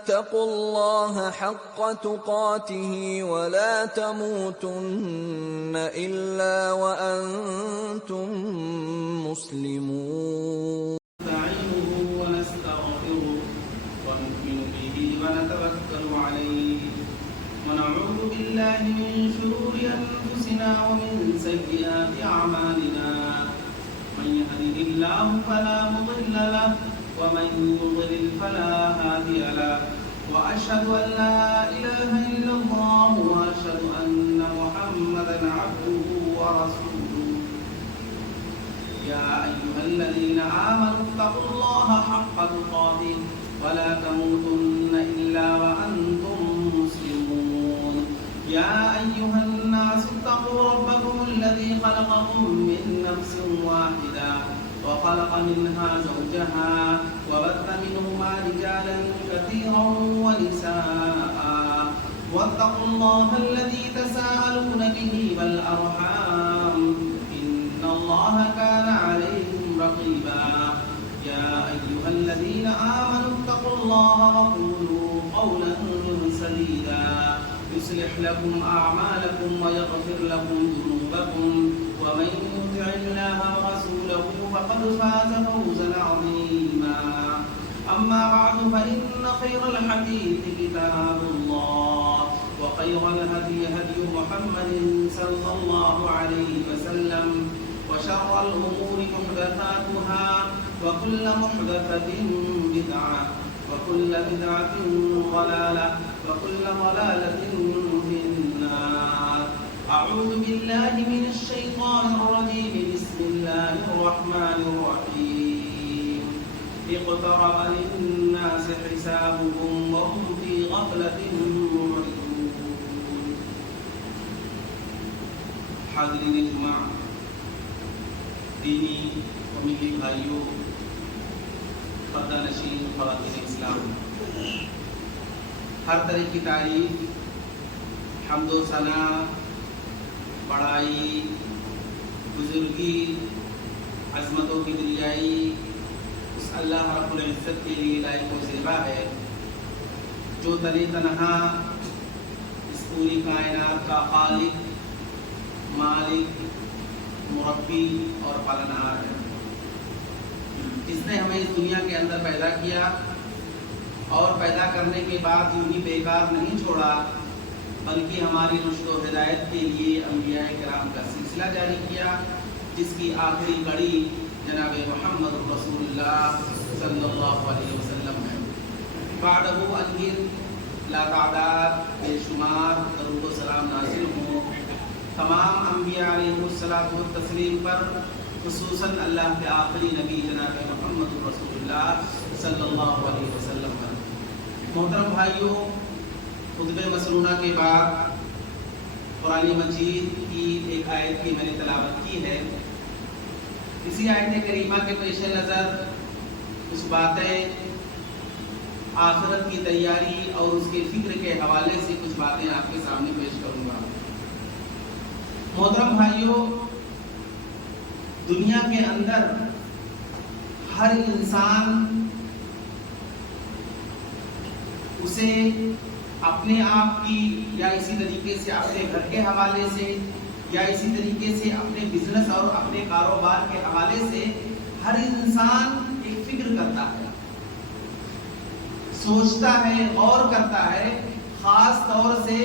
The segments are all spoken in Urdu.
اتقوا الله حق تقاته ولا تموتن إلا وأنتم مسلمون. نستعينه ونستغفره ونؤمن به ونتوكل عليه ونعوذ بالله من شرور أنفسنا ومن سيئات أعمالنا. من يهده الله فلا مضل له ومن يضلل فلا هادي له. وأشهد أن لا إله إلا الله وأشهد أن محمدا عبده ورسوله. يا أيها الذين آمنوا اتقوا الله حق تقاته ولا تموتن إلا وأنتم مسلمون. يا أيها الناس اتقوا ربكم الذي خلقكم من نفس واحدة وخلق منها زوجها وبث منهما رجالا كثيرا ونساء واتقوا الله الذي تساءلون به والأرحام إن الله كان عليكم رقيبا. يا أيها الذين آمنوا اتقوا الله وقولوا قولا سديدا يصلح لكم أعمالكم ويغفر لكم ذنوبكم ومن يطع الله ورسوله فقد فاز فوزا عظيما. أما بعد فإن خير الحديث كتاب الله وخير الهدي هدي محمد صلى الله عليه وسلم وشر الأمور محدثاتها وكل محدثة بدعة وكل بدعة ضلالة وكل ضلالة في النار. أعوذ بالله من الشيطان الرجيم. بسم الله الرحمن الرحيم. اقترب للناس حسابهم وهم في غفلة معرضون. حاضرین جمعہ، دینی و ملی بھائیوں، پردہ نشین خواتین اسلام، ہر طرح کی تعریف، حمد و ثنا، بڑائی، بزرگی، عظمت و کبریائی اس اللہ رب العزت کے لیے لائق و زیبا ہے جو تنی تنہا اس پوری کائنات کا خالق، مالک، مربی اور پالنہار ہے. جس نے ہمیں اس دنیا کے اندر پیدا کیا اور پیدا کرنے کے بعد یوں ہی بیکار نہیں چھوڑا بلکہ ہماری رشد و ہدایت کے لیے انبیاء کرام کا سلسلہ جاری کیا، جس کی آخری کڑی جناب محمد رسول اللہ صلی اللہ علیہ وسلم ہے. بعدہ انگیر لا تعداد بے شمار درود و سلام نازل ہوں تمام انبیاء علیہ الصلوۃ والتسلیم پر، خصوصاً اللہ کے آخری نبی جناب محمد رسول اللہ صلی اللہ علیہ وسلم پر. محترم بھائیوں، خطبہ مسنونہ کے بعد قرآن مجید کی ایک آیت کی میں نے تلاوت کی ہے. اسی آیت کریمہ کے پیش نظر کچھ باتیں آخرت کی تیاری اور اس کے فکر کے حوالے سے کچھ باتیں آپ کے سامنے پیش کروں گا. محترم بھائیوں، دنیا کے اندر ہر انسان اسے اپنے آپ کی یا اسی طریقے سے اپنے گھر کے حوالے سے یا اسی طریقے سے اپنے بزنس اور اپنے کاروبار کے حوالے سے ہر انسان ایک فکر کرتا ہے، سوچتا ہے، غور کرتا ہے. خاص طور سے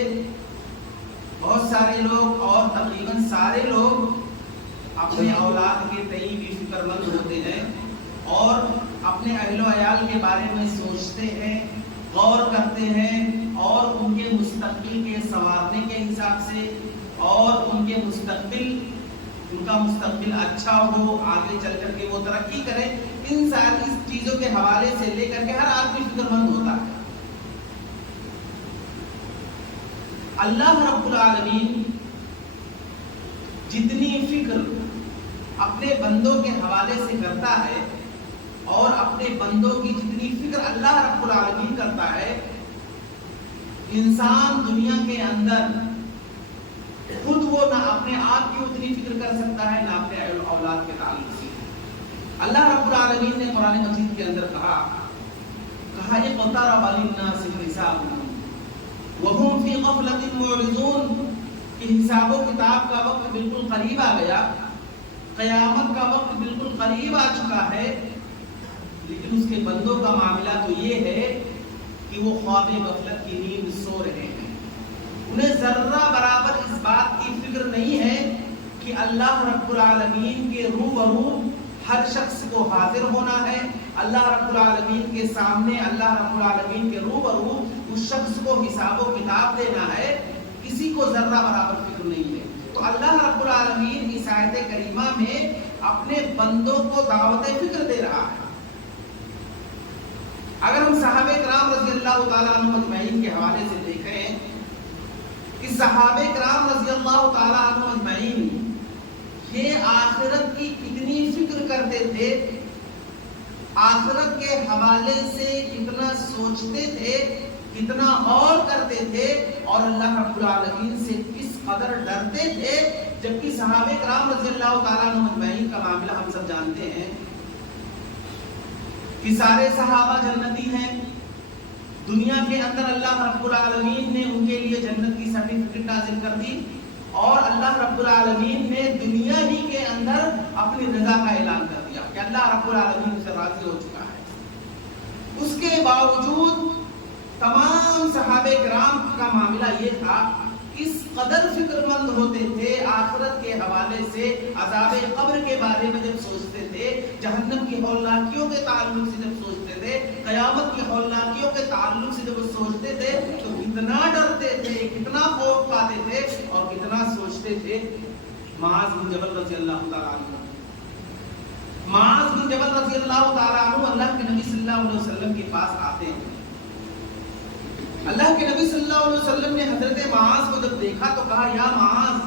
بہت سارے لوگ اور تقریباً سارے لوگ اپنے اولاد کے تئیں بھی فکر مند ہوتے ہیں اور اپنے اہل و عیال کے بارے میں سوچتے ہیں، غور کرتے ہیں اور ان کے مستقبل کے سنوارنے کے حساب سے اور ان کا مستقبل اچھا ہو، آگے چل کر کے وہ ترقی کرے، ان ساری چیزوں کے حوالے سے لے کر کے ہر آدمی فکر مند ہوتا ہے. اللہ رب العالمین جتنی فکر اپنے بندوں کے حوالے سے کرتا ہے اور اپنے بندوں کی جتنی فکر اللہ رب العالمین کرتا ہے، انسان دنیا کے اندر خود وہ نہ اپنے آپ کی اتنی فکر کر سکتا ہے نہ اپنے اولاد کے تعلق سے. اللہ رب العالمین نے قرآن مجید کے اندر کہا کہا اقترب للناس حسابهم وهم فی غفلۃ معرضون، کہ حساب و کتاب کا وقت بالکل قریب آ گیا، قیامت کا وقت بالکل قریب آ چکا ہے، لیکن اس کے بندوں کا معاملہ تو یہ ہے کہ وہ خواب غفلت کی نیند سو رہے ہیں۔ انہیں ذرہ برابر اس بات کی فکر نہیں ہے کہ اللہ رب العالمین کے روبرو ہر شخص کو حاضر ہونا ہے، اللہ رب العالمین کے سامنے اللہ رب العالمین کے روبرو اس شخص کو حساب و کتاب دینا ہے، کسی کو ذرہ برابر فکر نہیں ہے۔ تو اللہ رب العالمین اس آیت کریمہ میں اپنے بندوں کو دعوت فکر دے رہا ہے۔ اگر ہم صحابہ کرام رضی اللہ تعالیٰ عنہ اجمعین کے حوالے سے دیکھیں کہ صحابہ کرام رضی اللہ تعالیٰ عنہ اجمعین یہ آخرت کی کتنی فکر کرتے تھے، آخرت کے حوالے سے کتنا سوچتے تھے، کتنا غور کرتے تھے، اور اللہ رب العالمین سے کس قدر ڈرتے تھے، جبکہ صحابہ کرام رضی اللہ تعالیٰ عنہ اجمعین کا معاملہ ہم سب جانتے ہیں کہ سارے صحابہ جنتی ہیں۔ دنیا کے اندر اللہ رب العالمین نے ان کے لیے جنت کی سرٹیفکیٹ نازل کر دی، اور اللہ رب العالمین نے دنیا ہی کے اندر اپنی رضا کا اعلان کر دیا کہ اللہ رب العالمین سے راضی ہو چکا ہے۔ اس کے باوجود تمام صحابہ کرام کا معاملہ یہ تھا، اس قدر فکر مند ہوتے تھے آخرت کے حوالے سے، عذاب قبر کے بارے میں جب سوچتے تھے، جہنم کی ہولناکیوں کے تعلق سے جب سوچتے تھے، قیامت کی ہولناکیوں کے تعلق سے جب سوچتے تھے، تو کتنا ڈرتے تھے، کتنا خوف کھاتے تھے اور کتنا سوچتے تھے۔ معاذ بن جبل رضی اللہ تعالیٰ عنہ، معاذ بن جبل رضی اللہ تعالیٰ عنہ اللہ کے نبی صلی اللہ علیہ وسلم کے پاس آتے ہیں۔ اللہ کے نبی صلی اللہ علیہ وسلم نے حضرت معاذ کو جب دیکھا تو کہا، یا معاذ،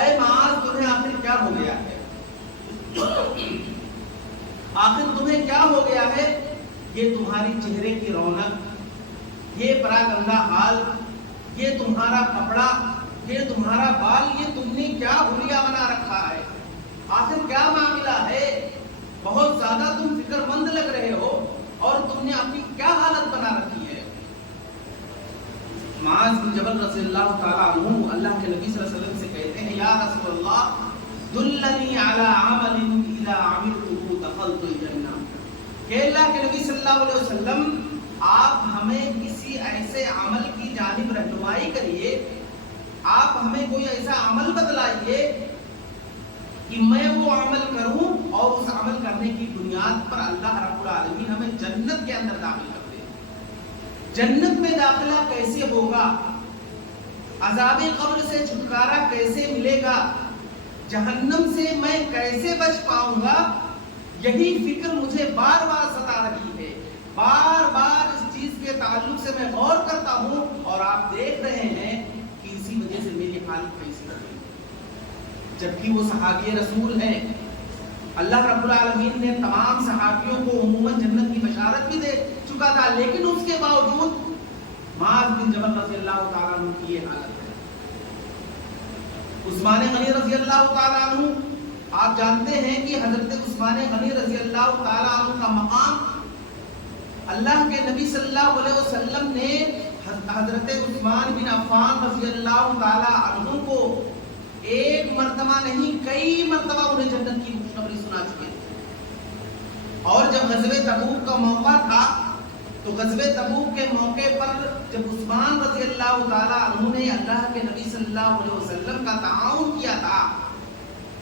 اے معاذ، تمہیں آخر کیا ہو گیا ہے؟ آخر تمہیں کیا ہو گیا ہے؟ یہ تمہاری چہرے کی رونق، یہ پراگندہ حال، یہ تمہارا کپڑا، یہ تمہارا بال، یہ تم نے کیا حلیہ بنا رکھا ہے؟ آخر کیا معاملہ ہے؟ بہت زیادہ تم فکر مند لگ رہے ہو، اور تم نے اپنی کیا حالت بنا رکھی ہے؟ معاذ بن جبل رضی اللہ تعالیٰ عنہ اللہ کے نبی صلی اللہ علیہ وسلم سے کہتے ہیں، یا رسول اللہ، دلنی علی عمل اذا عملته دخلت الجنہ، کہ اللہ کے نبی صلی اللہ علیہ وسلم آپ ہمیں کسی ایسے عمل کی جانب رہنمائی کریے، آپ ہمیں کوئی ایسا عمل بتلائیے کہ میں وہ عمل کروں اور اس عمل کرنے کی بنیاد پر اللہ رب العالمین ہمیں جنت کے اندر داخل کر دے۔ جنت میں داخلہ کیسے ہوگا؟ عذاب قبر سے چھٹکارا کیسے ملے گا؟ جہنم سے میں کیسے بچ پاؤں گا؟ یہی فکر مجھے بار بار ستا رہی ہے، بار بار اس چیز کے تعلق سے میں غور کرتا ہوں، اور آپ دیکھ رہے ہیں کہ اسی وجہ سے میری حالت کیسی ہے۔ جبکہ وہ صحابی رسول ہیں، اللہ رب العالمین نے تمام صحابیوں کو عموماً جنت کی بشارت بھی دے چکا تھا، لیکن اس کے باوجود معاذ بن جبل رضی اللہ تعالیٰ عنہ کی یہ حالت ہے۔ عثمان غنی رضی اللہ تعالیٰ عنہ، آپ جانتے ہیں کہ حضرت عثمان غنی رضی اللہ تعالیٰ عنہ کا مقام اللہ کے نبی صلی اللہ علیہ وسلم نے حضرت عثمان بن عفان رضی اللہ تعالیٰ عنہ کو ایک مرتبہ نہیں کئی مرتبہ انہیں جنت کی خوشخبری سنا چکے تھے۔ اور جب غزوہ تبوک کا موقع تھا تو غزوہ تبوک کے موقع پر جب عثمان رضی اللہ تعالیٰ عنہ نے اللہ کے نبی صلی اللہ علیہ وسلم کا تعاون کیا تھا،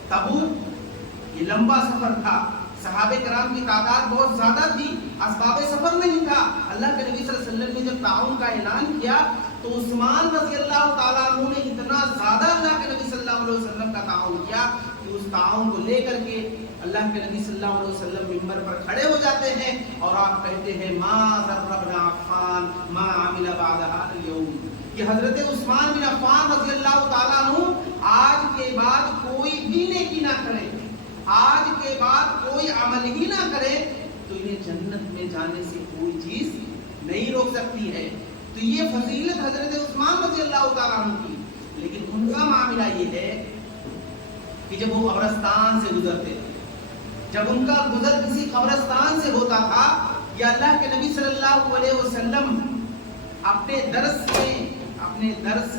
تبوک یہ لمبا سفر تھا، صحابہ کرام کی تعداد بہت زیادہ تھی، اسباب سفر نہیں تھا، اللہ کے نبی صلی اللہ علیہ وسلم نے جب تعاون کا اعلان کیا تو عثمان رضی اللہ تعالیٰ عنہ نے اتنا زیادہ اللہ کے نبی صلی اللہ علیہ وسلم کا تعاون کیا کہ اس تعاون کو لے کر کے اللہ کے نبی صلی اللہ علیہ وسلم منبر پر کھڑے ہو جاتے ہیں اور آپ کہتے ہیں، ما ضر ابن عفان ما عمل بعد هذا اليوم، کہ حضرت عثمان بن عفان رضی اللہ تعالیٰ عنہ آج کے بعد کوئی بھی نیکی نہ کرے، آج کے بعد کوئی عمل ہی نہ کرے تو انہیں جنت میں جانے سے کوئی چیز نہیں روک سکتی ہے۔ تو یہ فضیلت حضرت عثمان رضی اللہ تعالیٰ عنہ کی، لیکن ان کا معاملہ یہ ہے کہ جب وہ قبرستان سے گزرتے تھے، جب ان کا گزر کسی قبرستان سے ہوتا تھا کہ اللہ کے نبی صلی اللہ علیہ وسلم اپنے درس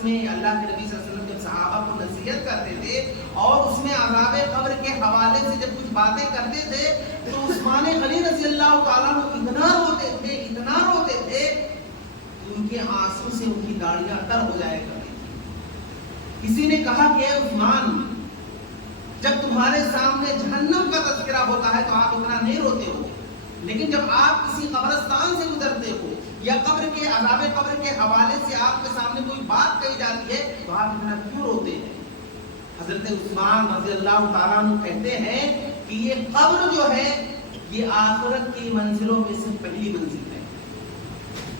میں اللہ کے نبی صلی اللہ علیہ وسلم جب صحابہ کو نصیحت کرتے تھے اور اس میں عذاب قبر کے حوالے سے جب کچھ باتیں کرتے تھے تو عثمان غنی رضی اللہ تعالیٰ عنہ اتنا روتے تھے کہ ان کے آنسو سے ان کی داڑیاں تر ہو جایا کرتی تھی۔ کسی نے کہا کہ اے عثمان، جب تمہارے سامنے جہنم کا تذکرہ ہوتا ہے تو آپ اتنا نہیں روتے ہو، لیکن جب آپ کسی قبرستان سے گزرتے ہو یا قبر کے عذاب قبر کے حوالے سے آپ کے سامنے کوئی بات کہی جاتی ہے تو آپ اتنا کیوں روتے ہیں؟ حضرت عثمان رضی اللہ تعالیٰ عنہ کہتے ہیں کہ یہ قبر جو ہے یہ آخرت کی منزلوں میں سے پہلی منزل ہے۔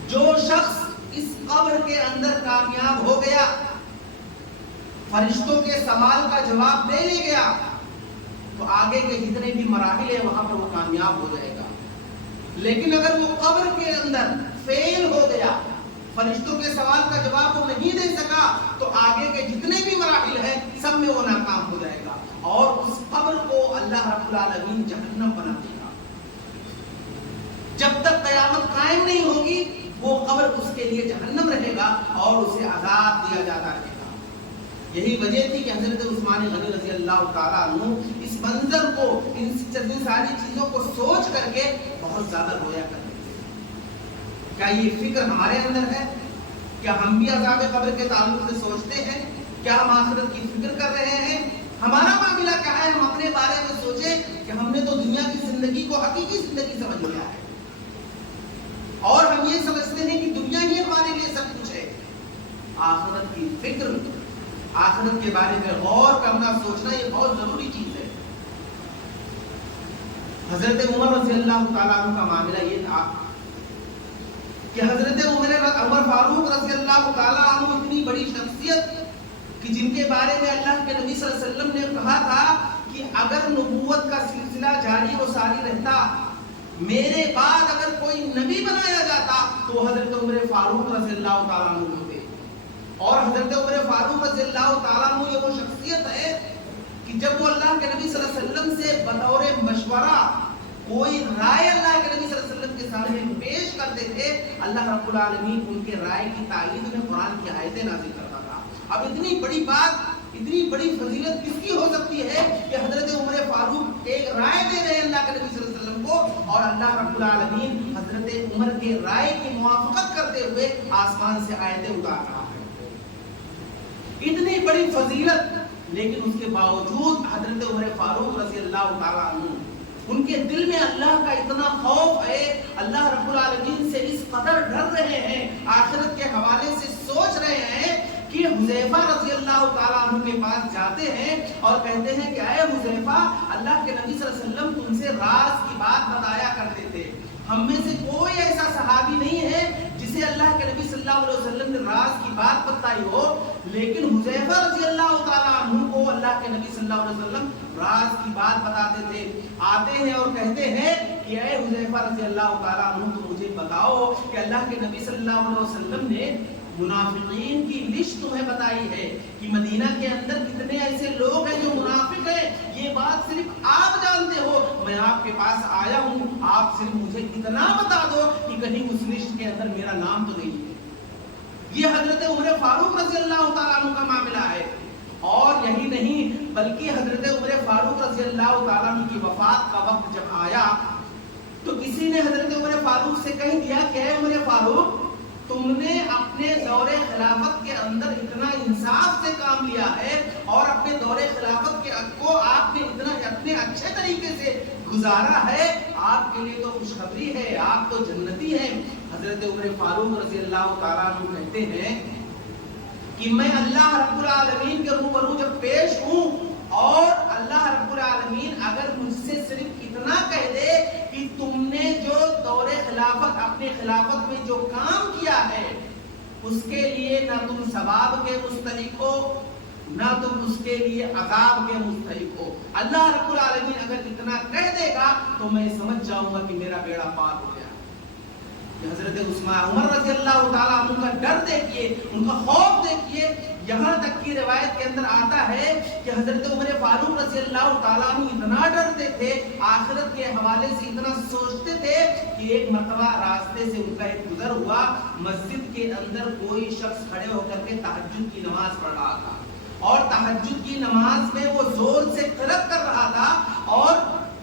جو شخص اس قبر کے اندر کامیاب ہو گیا، فرشتوں کے سوال کا جواب دے لے گیا، تو آگے کے جتنے بھی مراحل ہیں وہاں پر وہ کامیاب ہو جائے گا۔ لیکن اگر وہ قبر کے اندر فیل ہو گیا، فرشتوں کے سوال کا جواب وہ نہیں دے سکا، تو آگے کے جتنے بھی مراحل ہیں سب میں وہ ناکام ہو جائے گا، اور اس قبر کو اللہ رب العالمین جہنم بنا دے گا۔ جب تک قیامت قائم نہیں ہوگی وہ قبر اس کے لیے جہنم رہے گا اور اسے عذاب دیا جاتا رہے گا۔ یہی وجہ تھی کہ حضرت عثمان غنی رضی اللہ تعالیٰ عنہ اس منظر کو، ان ساری چیزوں کو سوچ کر کے بہت زیادہ رویا کرتے تھے۔ کیا یہ فکر ہمارے اندر ہے؟ کیا ہم بھی عذاب قبر کے تعلق سے سوچتے ہیں؟ کیا ہم آخرت کی فکر کر رہے ہیں؟ ہمارا معاملہ کیا ہے؟ ہم اپنے بارے میں سوچیں کہ ہم نے تو دنیا کی زندگی کو حقیقی زندگی سمجھ لیا ہے، اور ہم یہ سمجھتے ہیں کہ دنیا ہی ہمارے لیے سب کچھ ہے۔ آخرت کی فکر، آخرت کے بارے میں غور کرنا، سوچنا، یہ بہت ضروری چیز ہے۔ حضرت عمر رضی اللہ تعالیٰ عنہ کا معاملہ یہ تھا کہ حضرت عمر فاروق رضی اللہ تعالیٰ عنہ اتنی بڑی شخصیت کہ جن کے بارے میں اللہ کے نبی صلی اللہ علیہ وسلم نے کہا تھا کہ اگر نبوت کا سلسلہ جاری و ساری رہتا، میرے بعد اگر کوئی نبی بنایا جاتا تو حضرت عمر فاروق رضی اللہ تعالیٰ عنہ ہوتے۔ اور حضرت عمر فاروق رضی اللہ تعالیٰ عنہ یہ وہ شخصیت ہے کہ جب وہ اللہ کے نبی صلی اللہ علیہ وسلم سے بطور مشورہ کوئی رائے اللہ کے نبی صلی اللہ علیہ وسلم کے سامنے پیش کرتے تھے، اللہ رب العالمین ان کے رائے کی تائید میں قرآن کی آیتیں نازل کرتا تھا۔ اب اتنی بڑی بات، اتنی بڑی فضیلت کس کی ہو سکتی ہے کہ حضرت عمر فاروق ایک رائے دے رہے ہیں اللہ کے نبی صلی اللہ علیہ وسلم کو، اور اللہ رب العالمین حضرت عمر کے رائے کی موافقت کرتے ہوئے آسمان سے آیتیں اتار رہا ہے۔ اتنی بڑی فضیلت، لیکن اس کے باوجود حضرت عمر فاروق رضی اللہ تعالیٰ عنہ، ان کے دل میں اللہ کا اتنا خوف ہے، اللہ رب العالمین سے اس قدر ڈر رہے ہیں، آخرت کے حوالے سے سوچ رہے ہیں کہ حذیفہ رضی اللہ تعالیٰ عنہ کے پاس جاتے ہیں اور کہتے ہیں کہ اے حذیفہ، اللہ کے نبی صلی اللہ علیہ وسلم تم سے راز کی بات بتایا کرتے تھے، ہم میں سے کوئی ایسا صحابی نہیں ہے جسے اللہ کے نبی صلی اللہ علیہ وسلم نے راز کی بات بتائی ہو، لیکن حذیفہ رضی اللہ تعالیٰ عنہ کو اللہ کے نبی صلی اللہ علیہ وسلم راز کی بات بتاتے تھے۔ آتے ہیں اور کہتے ہیں کہ اے حذیفہ رضی اللہ تعالیٰ عنہ تم مجھے بتاؤ کہ اللہ کے نبی صلی اللہ علیہ وسلم نے منافقین کی لسٹ تمہیں بتائی ہے کہ مدینہ کے اندر کتنے ایسے لوگ ہیں جو منافق ہیں، یہ بات صرف آپ جانتے ہو، میں آپ کے پاس آیا ہوں، آپ صرف مجھے اتنا بتا دو کہ کہیں اس لسٹ کے اندر میرا نام تو نہیں ہے۔ یہ حضرت عمر فاروق رضی اللہ تعالیٰ عنہ کا معاملہ ہے۔ اور یہی نہیں بلکہ حضرت عمر فاروق رضی اللہ تعالیٰ عنہ کی وفات کا وقت جب آیا تو کسی نے حضرت عمر فاروق سے کہہ دیا کہ اے عمر فاروق، تم نے اپنے دور خلافت کے اندر اتنا انصاف سے کام لیا ہے اور اپنے دور خلافت کو آپ نے اتنے اچھے طریقے سے گزارا ہے، آپ کے لیے تو خوشخبری ہے، آپ تو جنتی ہیں۔ حضرت عمر فاروق رضی اللہ تعالیٰ عنہ کہتے ہیں کہ میں اللہ رب العالمین کے روبرو جب پیش ہوں اور اللہ رب العالمین اگر مجھ سے صرف اتنا کہہ دے کہ تم نے جو دور خلافت، اپنے خلافت میں جو کام کیا ہے اس کے لیے نہ تم ثواب کے مستحق ہو نہ تم اس کے لیے عذاب کے مستحق ہو، اللہ رب العالمین اگر اتنا کہہ دے گا تو میں سمجھ جاؤں گا کہ میرا بیڑا پار ہو گیا۔ کہ حضرت عمر رضی اللہ تعالیٰ عنہ کا ڈر دیکھیے، ان کا خوف دیکھیے. یہاں تک کی روایت کے اندر آتا ہے کہ حضرت عمر فاروق رضی اللہ تعالیٰ عنہ اتنا ڈرتے تھے، آخرت کے حوالے سے اتنا سوچتے تھے کہ ایک مرتبہ راستے سے ان کا ایک گزر ہوا، مسجد کے اندر کوئی شخص کھڑے ہو کر کے تہجد کی نماز پڑھ رہا تھا، اور تہجد کی نماز میں وہ زور سے قرأت کر رہا تھا، اور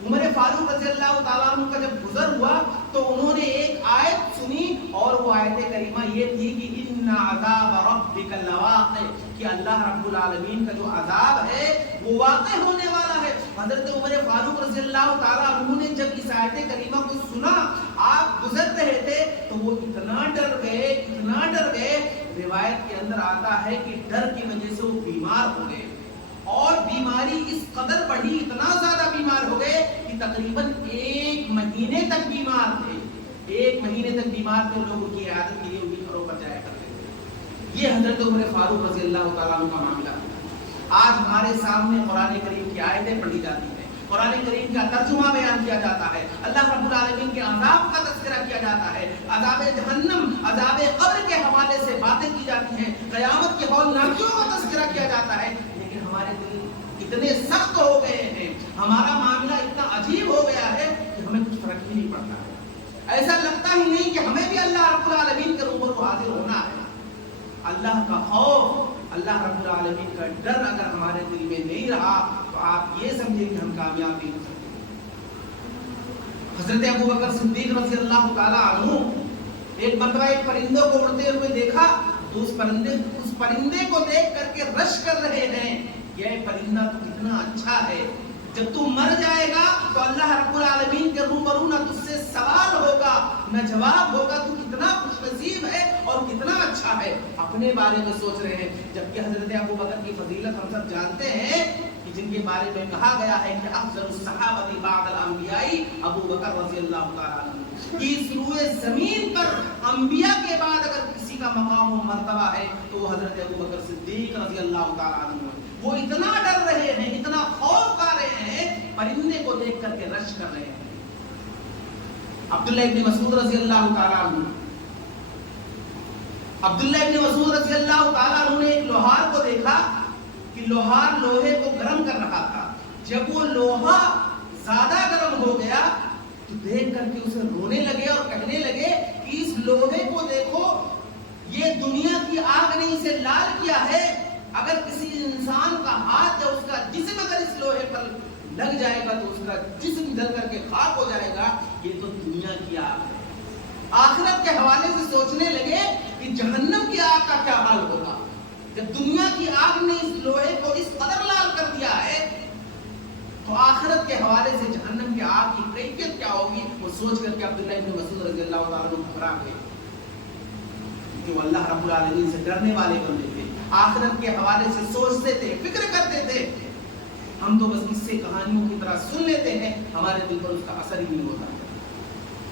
عمر فاروق رضی اللہ تعالیٰ عنہ کا جب گزر ہوا تو انہوں نے ایک آیت سنی، اور وہ آیت کریمہ یہ تھی کہ ان عذاب ربک لواقع، کہ اللہ رب العالمین کا جو عذاب ہے وہ واقع ہونے والا ہے. حضرت عمر فاروق رضی اللہ تعالیٰ عنہ نے جب اس آیت کریمہ کو سنا، آپ گزر رہے تھے تو وہ اتنا ڈر گئے. روایت کے اندر آتا ہے کہ ڈر کی وجہ سے وہ بیمار ہو گئے، اور بیماری اس قدر بڑھی، اتنا زیادہ بیمار ہو گئے کہ تقریباً 1 مہینے تک بیمار تھے. 1 مہینے تک بیمار تھے. لوگ ان کی عیادت کے لیے ان کے گھروں پر جایا کرتے تھے. یہ حضرت عمر فاروق رضی اللہ تعالیٰ عنہ کا معاملہ. آج ہمارے سامنے قرآن کریم کی آیتیں پڑھی جاتی ہیں، قرآن کریم کا ترجمہ بیان کیا جاتا ہے، اللہ رب العالمین کے عذاب کا تذکرہ کیا جاتا ہے، عذاب جہنم، عذاب قبر کے حوالے سے باتیں کی جاتی ہیں، قیامت کے ہولناکیوں کا تذکرہ کیا جاتا ہے. ہمارے دل اتنے سخت ہو گئے ہیں، ہمارا معاملہ اتنا عجیب ہو گیا ہے کہ ہمیں کچھ فرق ہی نہیں پڑتا ہے. ایسا لگتا ہی نہیں کہ ہمیں بھی اللہ رب العالمین کے روبرو حاضر ہونا ہے. اللہ کا خوف، اللہ رب العالمین کا ڈر اگر ہمارے دل میں نہیں رہا تو آپ یہ سمجھیں کہ ہم کامیاب نہیں ہو سکتے. حضرت ابوبکر صدیق رضی اللہ تعالیٰ عنہ ایک مرتبہ ایک پرندے کو اڑتے ہوئے دیکھا، تو اس پرندے کو دیکھ کر کے رش کر رہے ہیں، یہ پرندہ تو کتنا اچھا ہے، جب تو مر جائے گا تو اللہ رب العالمین کے روبرو نہ تجھ سے سوال ہوگا نہ جواب ہوگا، تو کتنا خوش نصیب ہے اور کتنا اچھا ہے. اپنے بارے میں سوچ رہے ہیں، جبکہ حضرت ابوبکر کی فضیلت ہم سب جانتے ہیں کہ جن کے بارے میں کہا گیا ہے کہ افضل الصحابہ بعد الانبیاء ابوبکر رضی اللہ تعالیٰ عنہ. اس روئے زمین پر انبیاء کے بعد اگر کسی کا مقام و مرتبہ ہے تو وہ حضرت ابوبکر صدیق رضی اللہ تعالیٰ عنہ ہے. وہ اتنا ڈر رہے ہیں، اتنا خوف کھا رہے ہیں، پرندے کو دیکھ کر کے رش کر رہے ہیں. عبداللہ ابن مسعود رضی اللہ تعالیٰ عنہ، عبداللہ ابن مسعود رضی اللہ تعالیٰ عنہ نے ایک لوہار کو دیکھا کہ لوہار لوہے کو گرم کر رہا تھا. جب وہ لوہا زیادہ گرم ہو گیا تو دیکھ کر کے اسے رونے لگے اور کہنے لگے کہ اس لوہے کو دیکھو، یہ دنیا کی آگ نے اسے لال کیا ہے، اگر کسی انسان کا ہاتھ یا اس کا جسم اگر اس لوہے پر لگ جائے گا تو اس کا جسم جل کر کے خاک ہو جائے گا. یہ تو دنیا کی آگ ہے. آخرت کے حوالے سے سوچنے لگے کہ جہنم کی آگ کا کیا حال ہوگا. جب دنیا کی آگ نے اس لوہے کو اس قدر لال کر دیا ہے تو آخرت کے حوالے سے جہنم کی آگ کی کیفیت کیا ہوگی. وہ سوچ کر کے عبداللہ ابن مسعود رضی اللہ تعالیٰ عنہ گھبرا گئے، کہ وہ اللہ رب العالمین سے ڈرنے والے بندے تھے، آخرت کے حوالے سے سوچتے تھے، فکر کرتے تھے. ہم تو بس قصے کہانیوں کی طرح سن لیتے ہیں، ہمارے دل پر اس کا اثر ہی نہیں ہوتا.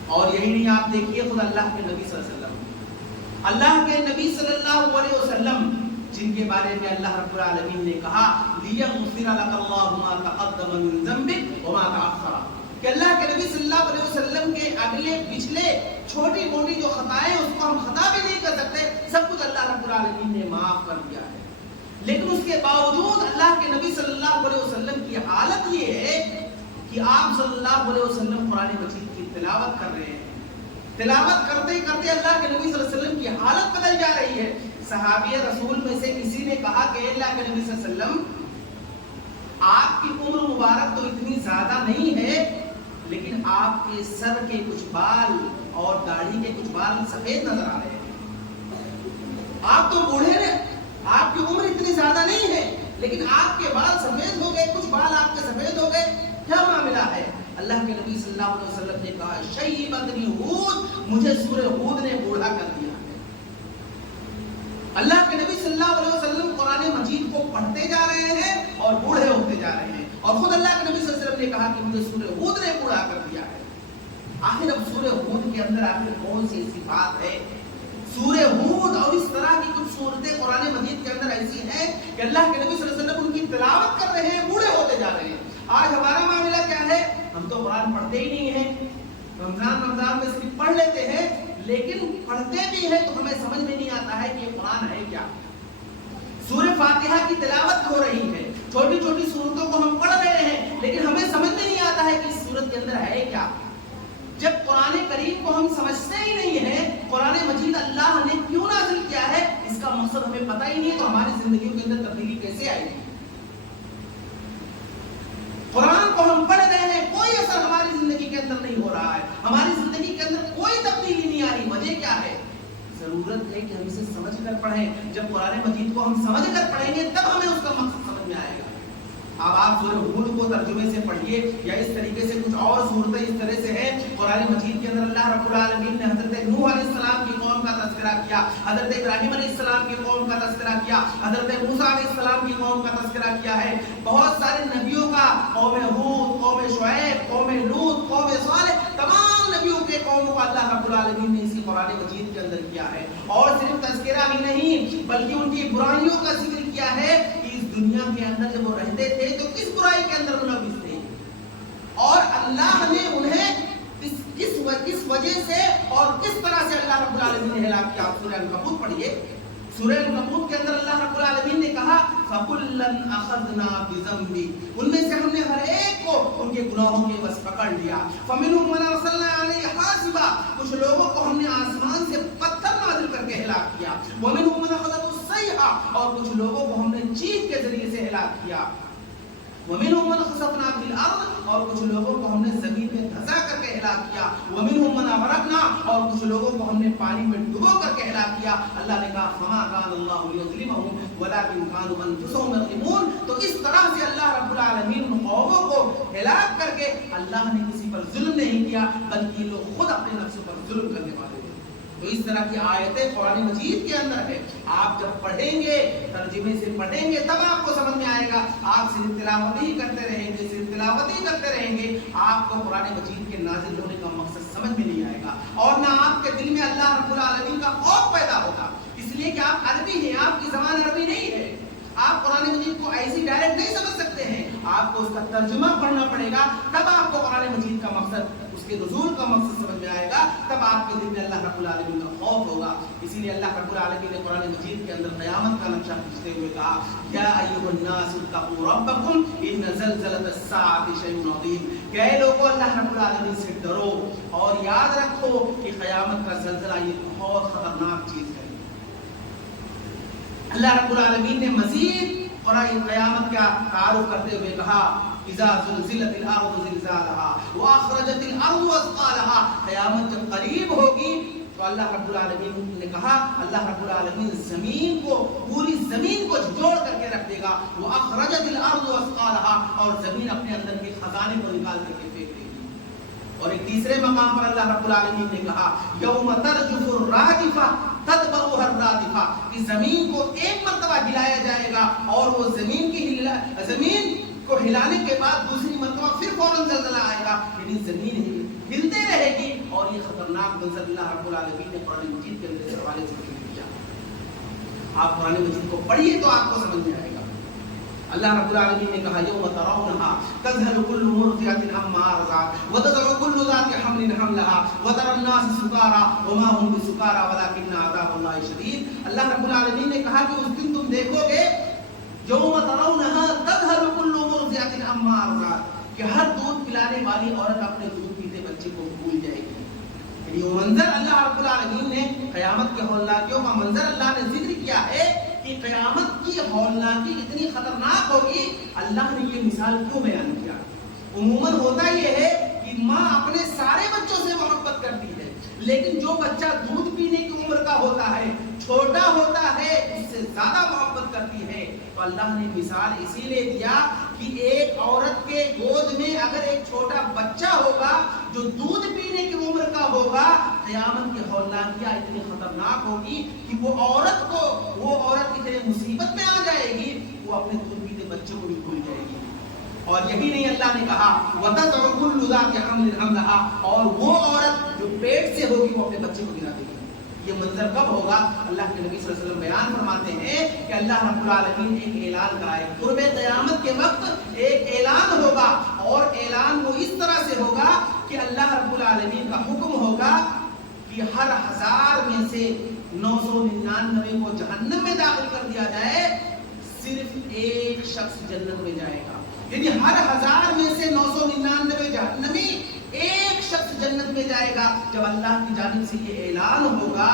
اور یہی نہیں، آپ دیکھیے خود اللہ کے نبی صلی اللہ علیہ وسلم، اللہ کے نبی صلی اللہ علیہ وسلم جن کے بارے میں اللہ رب العالمین نے کہا لِيَغْفِرَ لَكَ اللَّهُ مَا تَقَدَّمَ مِن ذَنبِكَ وَمَا تَأَخَّرَ، کہ اللہ کے نبی صلی اللہ علیہ وسلم کے اگلے پچھلے چھوٹی موٹی جو خطائیں اس کو ہم خطا بھی نہیں کر سکتے، سب کچھ اللہ رب العالمین نے معاف کر دیا ہے. لیکن اس کے باوجود اللہ کے نبی صلی اللہ علیہ وسلم کی حالت یہ ہے کہ آپ صلی اللہ علیہ وسلم قرآن مجید کی تلاوت کر رہے ہیں، تلاوت کرتے کرتے اللہ کے نبی صلی اللہ علیہ وسلم کی حالت بدل جا رہی ہے. صحابی رسول میں سے کسی نے کہا کہ اللہ کے نبی صلی اللہ علیہ وسلم آپ کی عمر مبارک تو اتنی زیادہ نہیں ہے، لیکن آپ کے سر کے کچھ بال اور داڑھی کے کچھ بال سفید نظر آ رہے ہیں. آپ تو بوڑھے ہیں، آپ کی عمر اتنی زیادہ نہیں ہے، لیکن آپ کے بال سفید ہو گئے، کچھ بال آپ کے سفید ہو گئے، کیا معاملہ ہے؟ اللہ کے نبی صلی اللہ علیہ وسلم نے کہا شیبتنی ہود، مجھے سورہ ہود نے بوڑھا کر دیا. اللہ کے نبی صلی اللہ علیہ وسلم قرآن مجید کو پڑھتے جا رہے ہیں اور بوڑھے ہوتے جا رہے ہیں، اور خود اللہ کے نبی صلی اللہ علیہ وسلم نے کہا کہ مجھے سورہ ہود نے بوڑھا کر دیا ہے. آخر اب سورہ ہود کے اندر آخر کون سی صفات ہے؟ سورہ ہود اور اس طرح کی کچھ صورتیں قرآن مجید کے اندر ایسی ہیں کہ اللہ کے نبی صلی اللہ علیہ وسلم ان کی تلاوت کر رہے ہیں، بوڑھے ہوتے جا رہے ہیں. آج ہمارا معاملہ کیا ہے؟ ہم تو قرآن پڑھتے ہی نہیں ہیں، رمضان میں صرف پڑھ لیتے ہیں، لیکن پڑھتے بھی ہیں تو ہمیں سمجھ میں نہیں آتا ہے کہ یہ قرآن ہے کیا. سورہ فاتحہ کی تلاوت ہو رہی ہے، چھوٹی چھوٹی سورتوں کو ہم پڑھ رہے ہیں، لیکن ہمیں سمجھ میں نہیں آتا ہے کہ اس سورت کے اندر ہے کیا. جب قرآن کریم کو ہم سمجھتے ہی نہیں ہیں قرآن مجید اللہ نے کیوں نازل کیا ہے، اس کا مقصد ہمیں پتہ ہی نہیں ہے، تو ہماری زندگیوں کے اندر تبدیلی کیسے آئے گی. قرآن کو ہم پڑھ رہے ہیں، کوئی اثر ہماری زندگی کے اندر نہیں ہو رہا ہے، ہماری زندگی کے اندر کوئی تبدیلی نہیں آ رہی. وجہ کیا ہے؟ ضرورت ہے کہ ہم اسے سمجھ کر پڑھیں. جب قرآن مجید کو ہم سمجھ کر پڑھیں گے تب ہمیں اس کا مقصد سمجھ میں آئے گا. اب آپ سورہ ہود کو ترجمے سے پڑھیے یا اس طریقے سے کچھ اور صورتیں اس طرح سے ہیں. قرآن مجید کے اندر اللہ رب العالمین نے حضرت نوح علیہ السلام کی قوم کا تذکرہ کیا، حضرت ابراہیم علیہ السلام کی قوم کا تذکرہ کیا، حضرت موسیٰ علیہ السلام کی قوم کا تذکرہ کیا ہے. بہت سارے نبیوں کا، قوم ہود، قوم شعیب، قوم لوط، قوم صالح، تمام نبیوں کے قوموں کا اللہ رب العالمین نے اسی قرآن مجید کے اندر کیا ہے. اور صرف تذکرہ ہی نہیں بلکہ ان کی برائیوں کا ذکر کیا ہے. دنیا کے اندر جب وہ رہتے تھے تو کس برائی کے اندر ملوث تھے اور اللہ نے انہیں کس وجہ سے اور کس طرح سے اللہ رب العالمین نے ہلاک کیا. سورہ العنکبوت پڑھیے. سورہ العنکبوت کے اندر اللہ رب العالمین نے کہا فَكُلًّا أَخَذْنَا بِذَنبِهِ، ان میں سے ہم نے ہر ایک کو ان کے گناہوں کے بس پکڑ لیا. فَمِنْهُمْ مَنْ أَرْسَلْنَا عَلَيْهِ حَاصِبًا، کچھ لوگوں کو ہم نے آسمان سے پتھر نازل کر کے ہلاک کیا. وَمِنْهُمْ مَنْ أَخَذَتْهُ الصَّيْحَةُ، اور کچھ لوگوں کو ہم نے چیخ کے ذریعے سے ہلاک کیا. وَمِنْهُمْ مَنْ خَسَفْنَا بِهِ الْأَرْضِ، اور کچھ لوگوں کو ہم نے زمین میں دھسا کر کے ہلاک کیا. وَمِنْهُمْ مَنْ أَغْرَقْنَا، اور کچھ لوگوں کو ہم نے پانی میں ڈبو کر کے ہلاک کیا. اللہ نے کہا فَمَا كَانَ اللَّهُ لِيَظْلِمَهُمْ وَلَكِنْ كَانُوا أَنفُسَهُمْ يَظْلِمُونَ. تو اس طرح سے اللہ رب العالمین ان قوموں کو ہلاک کر کے اللہ نے کسی پر ظلم نہیں کیا بلکہ یہ لوگ خود اپنے نفسوں پر ظلم کرنے والے تھے. تو اس طرح کی آیتیں قرآن مجید کے اندر ہے. آپ جب پڑھیں گے، ترجمے سے پڑھیں گے، تب آپ کو سمجھ میں آئے گا. آپ صرف تلاوت ہی کرتے رہیں گے، صرف تلاوت ہی کرتے رہیں گے، آپ کو قرآن مجید کے نازل ہونے کا مقصد سمجھ میں نہیں آئے گا اور نہ آپ کے دل میں اللہ رب العالمین کا خوف پیدا ہوگا. اس لیے کہ آپ عربی ہیں، آپ کی زبان عربی نہیں ہے. آپ قرآن مجید کو ایسی ڈائریکٹ نہیں سمجھ سکتے ہیں، آپ کو اس کا ترجمہ پڑھنا پڑے گا. تب آپ کو قرآن مجید کا مقصد، اس کے نزول کا مقصد سمجھ میں آئے گا. تب آپ کے دل میں اللہ رب العالمین کا خوف ہوگا. اسی لیے اللہ رب العالمین نے قرآن مجید کے اندر قیامت کا نقشہ کھینچتے ہوئے کہا یا ایھا الناس اتقوا ربکم ان زلزلۃ الساعۃ شیء عظیم. کہ اے لوگو اللہ رب العالمین سے ڈرو اور یاد رکھو کہ قیامت کا زلزلہ یہ بہت خطرناک چیز ہے. اللہ رب العالمین نے مزید قیامت کا تعارف کرتے ہوئے کہا اذا زلزلت الارض زلزالها واخرجت الارض اثقالها. قیامت جب قریب ہوگی تو اللہ رب العالمین نے کہا اللہ رب العالمین زمین کو، پوری زمین کو جھنجھوڑ کر کے رکھ دے گا. واخرجت الارض اثقالها، اور زمین اپنے اندر کے خزانے کو نکال کر کے پھینک دے گی. اور ایک تیسرے مقام پر اللہ رب العالمین نے کہا یوم ترجف الراجفہ تتبعها الرادفہ، کہ زمین کو ایک مرتبہ ہلایا جائے گا اور وہ زمین کو ہلانے کے بعد دوسری مرتبہ پھر فوراً زلزلہ آئے گا. یعنی زمین ہلتے رہے گی اور یہ خطرناک منظر اللہ رب العالمین نے قرآن مجید کے اندر اس حوالے سے ذکر کیا. آپ قرآن مجید کو پڑھیے تو آپ کو سمجھ میں آئے گا. اللہ رب العالمین نے کہا یوم ترونها تذهل كل مرضعة عما ارضعت وتضع كل ذات حمل حملها وترى الناس سكارى وما هم بسكارى ولكن عذاب الله شديد. اللہ رب العالمین نے کہا کہ اس دن تم دیکھو گے یوم ترونها تذهل كل مرضعة عما ارضعت، کہ ہر دودھ پلانے والی عورت اپنے دودھ پیتے بچے کو بھول جائے گی. یعنی وہ منظر اللہ رب العالمین نے قیامت کے ہولناکیوں کا منظر اللہ نے ذکر کیا ہے کہ قیامت کی ہولناکی اتنی خطرناک ہوگی. اللہ نے یہ مثال کیوں بیان کیا؟ عموماً ہوتا یہ ہے کہ ماں اپنے سارے بچوں سے محبت کرتی ہے، لیکن جو بچہ دودھ پینے کی عمر کا ہوتا ہے، چھوٹا ہوتا ہے، اس سے زیادہ محبت کرتی ہے. تو اللہ نے مثال اسی لیے دیا کہ ایک عورت کے گود میں اگر ایک چھوٹا بچہ ہوگا جو دودھ پینے کی عمر کا ہوگا، قیامت کی ہولناکیاں اتنی خطرناک ہوگی کہ وہ عورت اتنے مصیبت میں آ جائے گی وہ اپنے دودھ پیتے بچوں کو بھی بھول جائے گی. اور یہی نہیں اللہ نے کہا وَتَضَعُ كُلُّ ذَاتِ حَمْلٍ حَمْلَهَا، اور وہ عورت جو پیٹ سے ہوگی وہ اپنے بچے کو گرا دے گی. یہ منظر کب ہوگا؟ اللہ کے نبی صلی اللہ علیہ وسلم بیان فرماتے ہیں کہ اللہ رب العالمین ایک اعلان کرائے قرب قیامت کے وقت ایک اعلان ہوگا، اور اعلان وہ اس طرح سے ہوگا کہ اللہ رب العالمین کا حکم ہوگا کہ کہ ہر 1000 میں سے 999 کو جہنم میں داخل کر دیا جائے، صرف ایک شخص جنت میں جائے گا. یعنی ہر 1000 میں سے 999 جہنمی، ایک شخص جنت میں جائے گا. جب اللہ کی جانب سے یہ اعلان ہوگا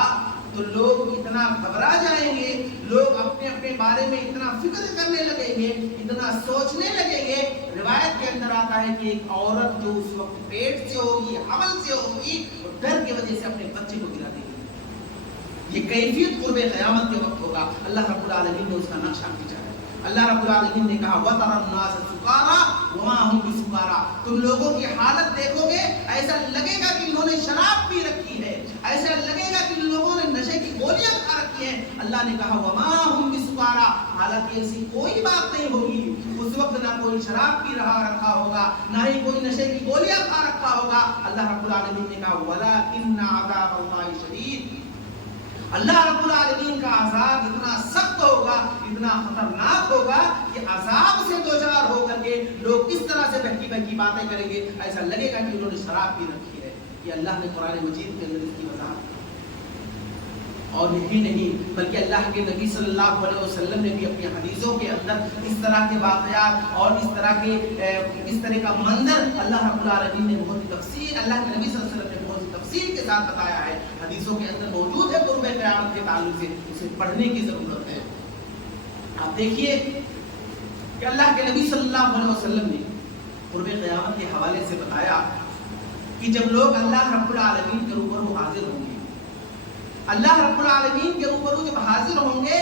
تو لوگ اتنا گھبرا جائیں گے، لوگ اپنے اپنے بارے میں اتنا فکر کرنے لگیں گے، اتنا سوچنے لگیں گے. روایت کے اندر آتا ہے کہ ایک عورت جو اس وقت پیٹ سے ہوگی، حمل سے ہوگی، ڈر کی وجہ سے اپنے بچے کو گرا دے گی. یہ کیفیت قرب قیامت کے وقت ہوگا. اللہ رب العالمین نے اس کا نقشہ کھینچا ہے. اللہ رب العالمین نے کہا وَتَرَى النَّاسَ سُكَارَىٰ وَمَا هُمْ بِسُكَارَىٰ. تم لوگوں کی حالت دیکھو گے، ایسا لگے گا کہ انہوں نے شراب پی رکھی ہے، ایسا لگے گا کہ لوگوں نے نشے کی گولیاں کھا رکھی ہیں. اللہ نے کہا وَمَا هُمْ بِسُكَارَىٰ، حالانکہ ایسی کوئی بات نہیں ہوگی. اس وقت نہ کوئی شراب پی رکھا ہوگا، نہ ہی کوئی نشے کی گولیاں کھا رکھا ہوگا. اللہ رب العالمین نے کہا وَلَٰكِنَّ عَذَابَ اللَّهِ شَدِيدٌ. اللہ رب العالمین کا عذاب اتنا سخت ہوگا، اتنا خطرناک ہوگا کہ عذاب سے دوچار ہو کر کے لوگ کس طرح سے بہکی بہکی باتیں کریں گے، ایسا لگے گا کہ انہوں نے شراب پی رکھی ہے. یہ اللہ نے قرآن مجید کے اندر اس کی وضاحت. اور یہی نہیں بلکہ اللہ کے نبی صلی اللہ علیہ وسلم نے بھی اپنی حدیثوں کے اندر اس طرح کے واقعات اور اس طرح کا منظر اللہ رب العالمین نے بہت ہی تفصیل، اللہ کے نبی صلی اللہ علیہ وسلم نے بہت ہی تفصیل کے ساتھ بتایا ہے. حدیثوں کے اندر موجود ہے قرب قیامت کے تعلق سے، اسے پڑھنے کی ضرورت ہے. آپ دیکھیے کہ اللہ کے نبی صلی اللہ علیہ وسلم نے قرب قیامت کے حوالے سے بتایا کہ جب لوگ اللہ رب العالمین کے روبرو حاضر ہوں گے، اللہ رب العالمین کے روبرو جب حاضر ہوں گے،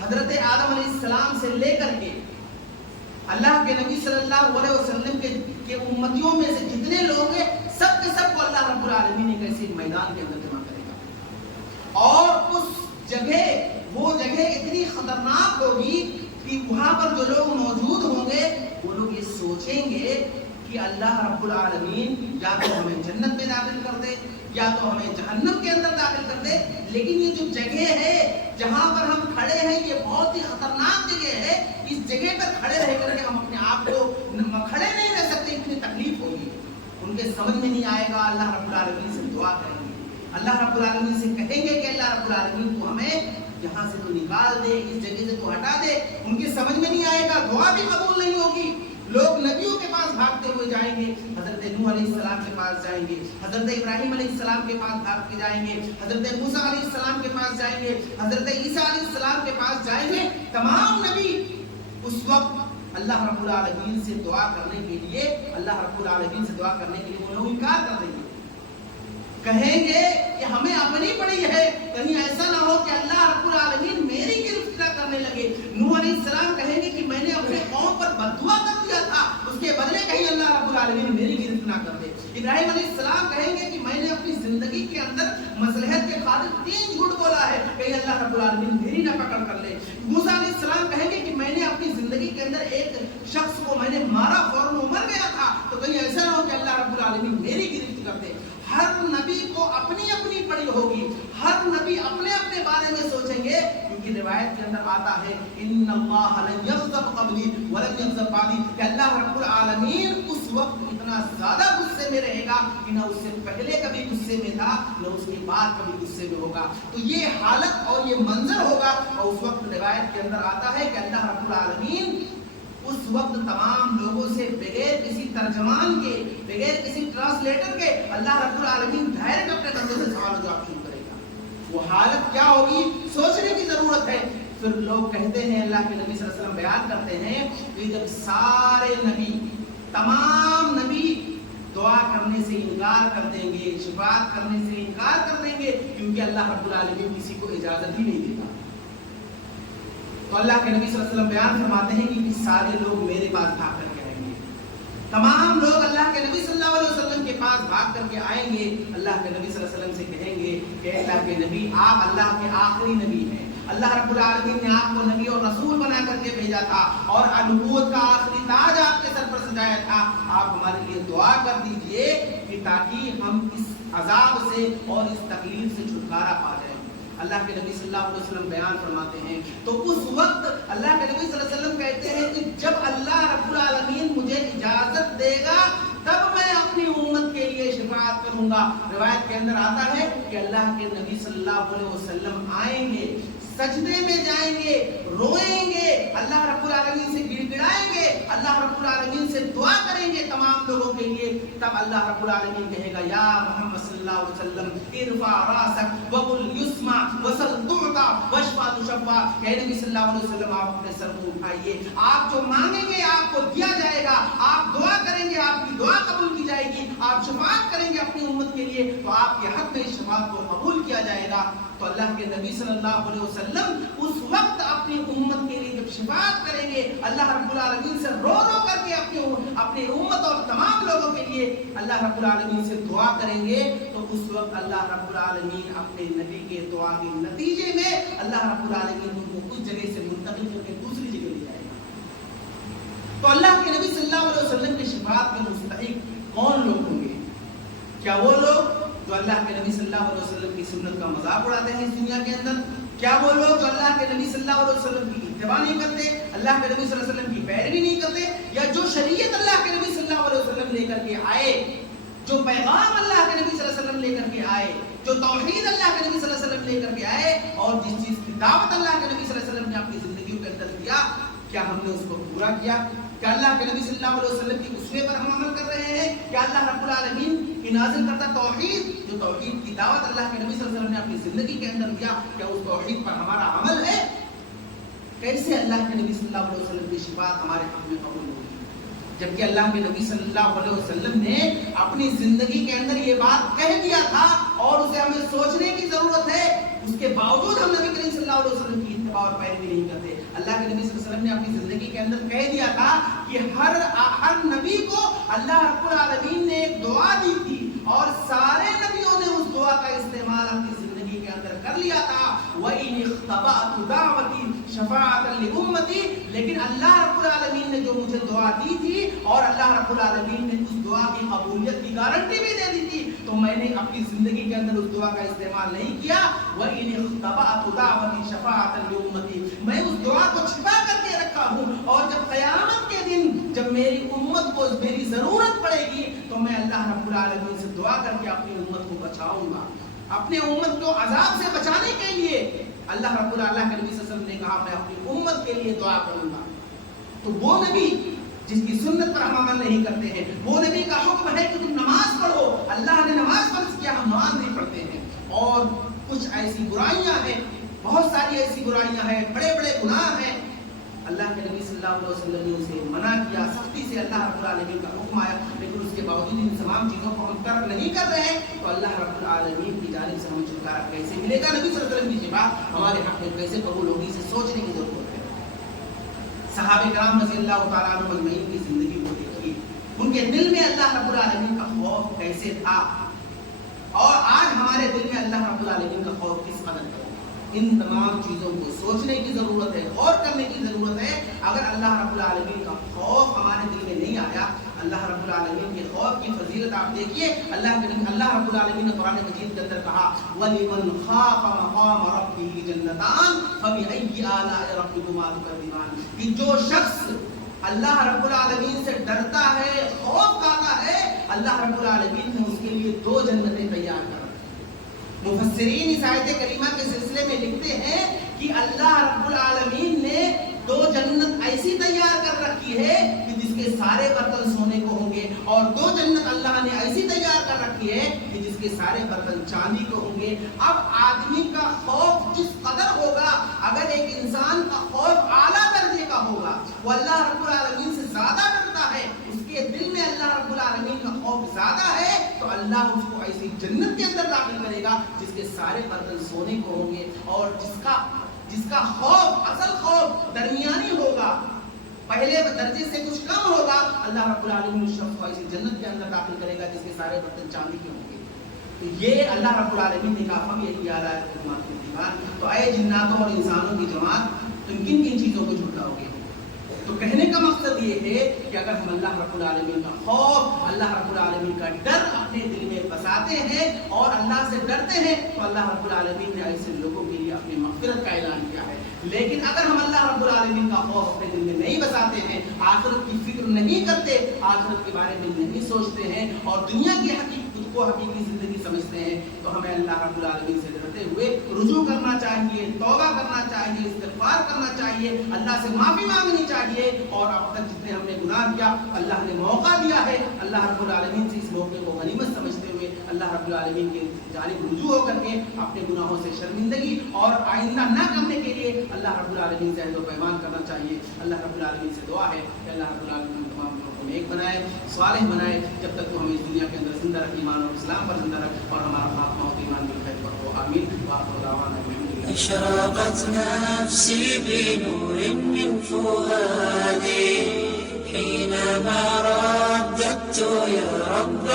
حضرت آدم علیہ السلام سے لے کر کے اللہ کے نبی صلی اللہ علیہ وسلم کے امتیوں میں سے جتنے لوگ ہیں، سب کے سب کو اللہ رب العالمین ایک ایسے میدان کے اندر جمع کرے گا. اور اس جگہ، وہ جگہ اتنی خطرناک ہوگی کہ وہاں پر جو لوگ موجود ہوں گے وہ لوگ یہ سوچیں گے کہ اللہ رب العالمین یا تو ہمیں جنت میں داخل کر دے یا تو ہمیں جہنم کے اندر داخل کر دے. لیکن یہ جو جگہ ہے جہاں پر ہم کھڑے ہیں، یہ بہت ہی خطرناک جگہ ہے. اس جگہ پر کھڑے رہ کر کے ہم اپنے آپ کو کھڑے نہیں رہ سکتے، اتنی تکلیف ہوگی. ان کے سمجھ میں نہیں آئے گا. اللہ رب العالمین سے دعا کریں گے، اللہ رب العالمین سے کہیں گے کہ اللہ رب العالمین کو ہمیں یہاں سے تو نکال دے، اس جگہ سے تو ہٹا دے. ان کے سمجھ میں نہیں آئے گا، دعا بھی قبول نہیں ہوگی. لوگ نبیوں کے پاس بھاگتے ہوئے جائیں گے، حضرت نوح علیہ السلام کے پاس جائیں گے، حضرت ابراہیم علیہ السلام کے پاس بھاگ کے جائیں گے، حضرت موسیٰ علیہ السلام کے پاس جائیں گے، حضرت عیسیٰ علیہ السلام کے پاس جائیں گے. تمام نبی اس وقت اللہ رب العالمین سے دعا کرنے کے لیے، اللہ رب العالمین سے دعا کرنے کے لیے وہ لوگ انکار کر دیں گے. کہیں گے کہ ہمیں اپنی پڑی ہے، کہیں ایسا نہ ہو کہ اللہ رب العالمین میری گرفت نہ کرنے لگے. نوح علیہ السلام کہیں گے کہ میں نے اپنے قوم پر بددعا کر دیا تھا، اس کے بدلے کہیں اللہ رب العالمین میری گرفت نہ کر دے. ابراہیم علیہ السلام کہیں گے کہ میں نے اپنی زندگی کے اندر مصلحت کے خاطر 3 جھوٹ بولا ہے، کہیں اللہ رب العالمین میری نہ پکڑ کر لے. موسیٰ علیہ السلام کہیں گے کہ میں نے اپنی زندگی کے اندر ایک شخص کو میں نے مارا، فوراً وہ مر گیا تھا، تو کہیں ایسا نہ ہو کہ اللہ رب العالمین میری گرفت کر دے. ہر نبی کو اپنی اپنی پڑی ہوگی، ہر نبی اپنے اپنے بارے میں سوچیں گے. کیونکہ روایت کے اندر آتا ہے ان اللہ لن یغضب قبلی ولن یغضب بعدی، کہ اللہ رب العالمین اس وقت اتنا زیادہ غصے میں رہے گا کہ نہ اس سے پہلے کبھی غصے میں تھا، نہ اس کے بعد کبھی غصے میں ہوگا. تو یہ حالت اور یہ منظر ہوگا. اور اس وقت روایت کے اندر آتا ہے کہ اللہ رب العالمین اس وقت تمام لوگوں سے بغیر کسی ترجمان کے، بغیر کسی ٹرانسلیٹر کے، اللہ رب العالمین ڈائریکٹ اپنے بندوں سے سوال و جواب شروع کرے گا. وہ حالت کیا ہوگی سوچنے کی ضرورت ہے. پھر لوگ کہتے ہیں، اللہ کے نبی صلی اللہ علیہ وسلم بیان کرتے ہیں کہ جب سارے نبی، تمام نبی دعا کرنے سے انکار کر دیں گے، شفاعت کرنے سے انکار کر دیں گے، کیونکہ اللہ رب العالمین کسی کو اجازت ہی نہیں دیتا. تو اللہ کے نبی صلی اللہ علیہ وسلم بیان فرماتے ہیں کہ سارے لوگ میرے پاس بھاگ کر کے آئیں گے. تمام لوگ اللہ کے نبی صلی اللہ علیہ وسلم کے پاس بھاگ کر کے آئیں گے. اللہ کے نبی صلی اللہ علیہ وسلم سے کہیں گے کہ اللہ کے نبی، آپ اللہ کے آخری نبی ہیں. اللہ رب العالمین نے آپ کو نبی اور رسول بنا کر کے بھیجا تھا اور نبوت کا آخری تاج آپ کے سر پر سجایا تھا. آپ ہمارے لیے دعا کر دیجئے کہ تاکہ ہم اس عذاب سے اور اس تکلیف سے چھٹکارا پا جائیں. اللہ کے نبی صلی اللہ علیہ وسلم بیان فرماتے ہیں تو اس وقت اللہ کے نبی صلی اللہ علیہ وسلم کہتے ہیں کہ جب اللہ رب العالمین مجھے اجازت دے گا تب میں اپنی امت کے لیے شفاعت کروں گا۔ روایت کے اندر آتا ہے کہ اللہ کے نبی صلی اللہ علیہ وسلم آئیں گے، سجدے میں جائیں گے، روئیں گے، اللہ رب العالمین سے گڑ گڑائیں گے، اللہ رب العالمین سے دعا کریں گے تمام لوگوں کے لیے۔ تب اللہ رب العالمین کہے گا یا محمد صلی اللہ علیہ وسلم ارفع راسک وقل یسمع وسل تعطى واشفع تشفع، اے نبی صلی اللہ علیہ وسلم آپ اپنے سر کو اٹھائیے، آپ جو مانگیں گے آپ کو دیا جائے گا، آپ دعا کریں گے آپ کی دعا قبول کی جائے گی، آپ شفاعت کریں گے اپنی امت کے لیے تو آپ کے حق میں اس شفاعت کو قبول کیا جائے گا۔ تو اللہ کے نبی صلی اللہ علیہ وسلم اس وقت اپنی امت کے لیے جب شفاعت کریں گے، اللہ رب العالمین سے رو رو کر کے اپنی امت اور تمام لوگوں کے لیے اللہ رب العالمین سے دعا کریں گے، تو اس وقت اللہ رب العالمین اپنے نبی کے دعا کے نتیجے میں اللہ رب العالمین ان کو کچھ جگہ سے منتقل کر کے دوسری جگہ لے جائے گا۔ تو اللہ کے نبی صلی اللہ علیہ وسلم کی شفاعت کے مستحق کون لوگ ہوں گے؟ کیا وہ لوگ جو اللہ کے نبی صلی اللہ علیہ وسلم کی سنت کا مذاق اڑاتے ہیں اس دنیا کے اندر؟ کیا وہ لوگ جو اللہ کے نبی صلی اللہ علیہ وسلم کی اتباع نہیں کرتے، اللہ کے نبی صلی اللہ علیہ وسلم کی پیروی نہیں کرتے، یا جو شریعت اللہ کے نبی صلی اللہ علیہ وسلم لے کر کے آئے، جو پیغام اللہ کے نبی صلی اللہ علیہ وسلم لے کر کے آئے، جو توحید اللہ کے نبی صلی اللہ علیہ وسلم لے کر کے آئے، اور جس چیز کی دعوت اللہ کے نبی صلی اللہ علیہ وسلم نے اپنی زندگیوں کے اندر دیا، کیا ہم نے اس کو پورا کیا؟ کیا اللہ کے نبی صلی اللہ علیہ وسلم کی اسوے پر ہم عمل کر رہے ہیں؟ کیا اللہ رب العالمین کی نازل کردہ توحید، جو توحید کی دعوت اللہ کے نبی صلی اللہ علیہ وسلم نے اپنی زندگی کے اندر دیا، کیا اس توحید پر ہمارا عمل ہے؟ کیسے اللہ کے نبی صلی اللہ علیہ وسلم کی شفاعت ہمارے حق میں قبول ہوگی؟ جبکہ اللہ کے نبی صلی اللہ علیہ وسلم نے اپنی زندگی کے اندر یہ بات کہہ دیا تھا اور اسے ہمیں سوچنے کی ضرورت ہے، اس کے باوجود ہم نبی کریم صلی اللہ علیہ وسلم کی اتباع اور پیروی نہیں کرتے۔ اللہ کے نبی صلی اللہ علیہ وسلم نے اپنی زندگی کے اندر کہہ دیا تھا کہ ہر نبی کو اللہ رب العالمین نے ایک دعا دی تھی اور سارے نبیوں نے اس دعا کا استعمال اپنی زندگی کے اندر کر لیا تھا۔ وَإِنِ اخْتَبَأْتُ دَعْوَتِي شَفَاعَةً لِأُمَّتِي، لیکن اللہ رب العالمین نے جو مجھے دعا دی تھی اور اللہ رب العالمین نے اس دعا کی قبولیت کی گارنٹی بھی دے دی تھی، تو میں نے اپنی زندگی کے اندر اس دعا کا استعمال نہیں کیا۔ وَإِنِ اخْتَبَأْتُ دَعْوَتِي شَفَاعَةً لِأُمَّتِي، میں اس دعا کو چھپا کر کے رکھا ہوں، اور جب قیامت کے دن جب میری امت کو میری ضرورت پڑے گی تو میں اللہ رب العالمین سے دعا کر کے اپنی امت کو بچاؤں گا۔ اپنے امت کو عذاب سے بچانے کے لیے اللہ رب العالمین کے نبی صلی اللہ علیہ وسلم نے کہا میں اپنی امت کے لیے دعا کروں گا۔ تو وہ نبی جس کی سنت پر ہم عمل نہیں کرتے ہیں، وہ نبی کا حکم ہے کہ تم نماز پڑھو، اللہ نے نماز فرض کیا، ہم نماز نہیں پڑھتے ہیں، اور کچھ ایسی برائیاں ہیں، بہت ساری ایسی برائیاں ہیں، بڑے بڑے گناہ ہیں، اللہ کے نبی صلی اللہ علیہ وسلم نے اسے منع کیا، سختی سے اللہ رب العالمین کا حکم آیا، لیکن اس کے باوجود ان تمام چیزوں کو ہم ترک نہیں کر رہے ہیں، تو اللہ رب العالمین کی جانب سے ہمیں چھٹکارا کیسے ملے گا؟ نبی صلی اللہ علیہ وسلم کی شفاعت ہمارے حق میں کیسے قبول ہوگی؟ اسے سوچنے کی ضرورت ہے۔ صحابہ کرام رضی اللہ تعالیٰ عنہ اجمعین کی زندگی کو دیکھیے، ان کے دل میں اللہ رب العالمین کا خوف کیسے تھا، اور آج ہمارے دل میں اللہ رب العالمین کا خوف کس قدر ہے؟ ان تمام چیزوں کو سوچنے کی ضرورت ہے، غور کرنے کی ضرورت ہے۔ اگر اللہ رب العالمین کا خوف ہمارے دل میں نہیں آیا، اللہ رب العالمین کے خوف کی فضیلت آپ دیکھیے، اللہ رب العالمین نے قرآن مجید کے اندر کہا وَلِمَنْ خَافَ مَقَامَ رَبِّهِ جَنَّتَانِ فَبِأَيِّ آلَاءِ رَبِّكُمَا تُكَذِّبَانِ، کہ جو شخص اللہ رب العالمین سے ڈرتا ہے، خوف کھاتا ہے، اللہ رب العالمین نے اس کے لیے 2 جنتیں تیار کر رکھی۔ مفسرین اس آیت کریمہ کے سلسلے میں لکھتے ہیں کہ اللہ رب العالمین نے 2 جنت ایسی تیار کر رکھی ہے کہ جس کے سارے برتن سونے کو ہوں گے، اور 2 جنت اللہ نے ایسی تیار کر رکھی ہے کہ جس کے سارے برتن چاندی کو ہوں گے۔ اب آدمی کا خوف جس قدر ہوگا، اگر ایک انسان کا خوف اعلیٰ درجے کا ہوگا، وہ اللہ رب العالمین سے زیادہ ڈرتا ہے، اس کے دل میں اللہ رب العالمین کا خوف زیادہ ہے، تو اللہ اس کو ایسی جنت کے اندر داخل کرے گا جس کے سارے برتن سونے کو ہوں گے، اور جس کا خوف، اصل خوف درمیانی ہوگا، پہلے درجے سے کچھ کم ہوگا، اللہ رب العالمین اس شخص کو ایسی جنت کے اندر داخل کرے گا جس کے سارے برتن چاندی کے ہوں گے۔ تو یہ اللہ رب العالمین نے کہا ہم یہی آلائے جماعت کی دیوان، تو اے جناتوں اور انسانوں کی جماعت، تم کن کن چیزوں کو جھٹلاؤ گے؟ تو کہنے کا مقصد یہ ہے کہ اگر ہم اللہ رب العالمین کا خوف، اللہ رب العالمین کا ڈر اپنے دل میں بساتے ہیں اور اللہ سے ڈرتے ہیں تو اللہ رب العالمین نے ایسے لوگوں کے لیے اپنی مغفرت کا اعلان کیا ہے. لیکن اگر ہم اللہ رب العالمین کا خوف اپنے دل میں نہیں بساتے ہیں، آخرت کی فکر نہیں کرتے، آخرت کے بارے میں نہیں سوچتے ہیں اور دنیا کی خود کو حقیقی زندگی سمجھتے ہیں، تو ہمیں اللہ رب العالمین سے ڈرتے ہوئے رجوع کرنا چاہیے، توبہ کرنا چاہیے، استغفار کرنا چاہیے، اللہ سے معافی مانگنی چاہیے. اور اب تک جتنے ہم نے گناہ کیا، اللہ نے موقع دیا ہے، اللہ رب العالمین سے اس موقع کو غنیمت سمجھتے ہوئے اللہ رب العالمین کے جانب رجوع ہو کر کے اپنے گناہوں سے شرمندگی اور آئندہ نہ کرنے کے لیے اللہ رب العالمین سے عہد و پیمان کرنا چاہیے. اللہ رب العالمین سے دعا ہے کہ اللہ رب العالمین تمام لوگوں کو نیک بنائے، صالح بنائے، جب تک تو ہمیں اس دنیا کے اندر زندہ رکھ، ایمان اور اسلام پر زندہ رکھ، اور ہمارا خاتمہ اور ایمان بالخیر پر ہو. آمین. وآخر دعوانا الحمدللہ. أشرقت نفسي بنور من فؤادي حينما رددت يا رب